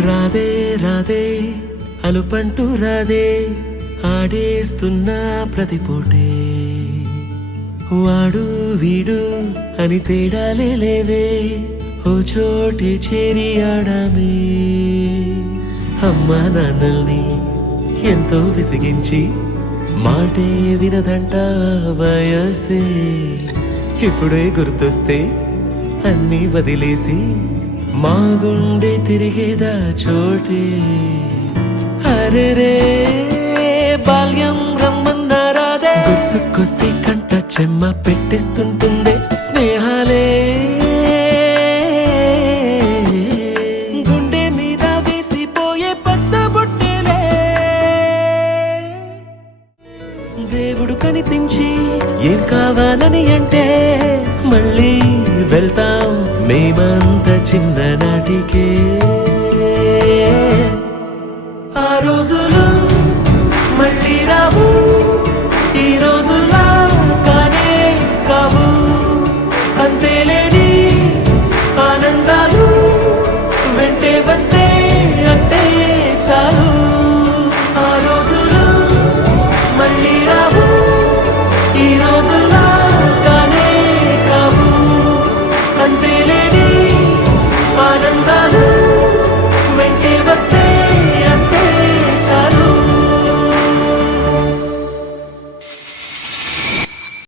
రాదే రాదే అలుపంటూ రాదే ఆడేస్తున్నా ప్రతి పూటే వాడు వీడు అని తేడాలే లేవే ఓ చోటే చేరి ఆడామే అమ్మా నాన్నల్ని ఎంతో విసిగించి మాటే వినదంట వయసే ఇప్పుడే గుర్తొస్తే అన్నీ వదిలేసి మా గుండె తిరిగేదా చోటే అరే రే బాల్యం రమ్మన్నారాదే గుర్తుకొస్తే కంట చెమ్మ పెట్టిస్తుంటుందే స్నేహాలే గుండె మీద వేసిపోయే పచ్చబొట్టెలే దేవుడు కనిపించి ఏం కావాలని అంటే మళ్ళీ వెళ్తాం మేమంత చిన్ననాటికే ఆ రోజులు మళ్ళీ రావు.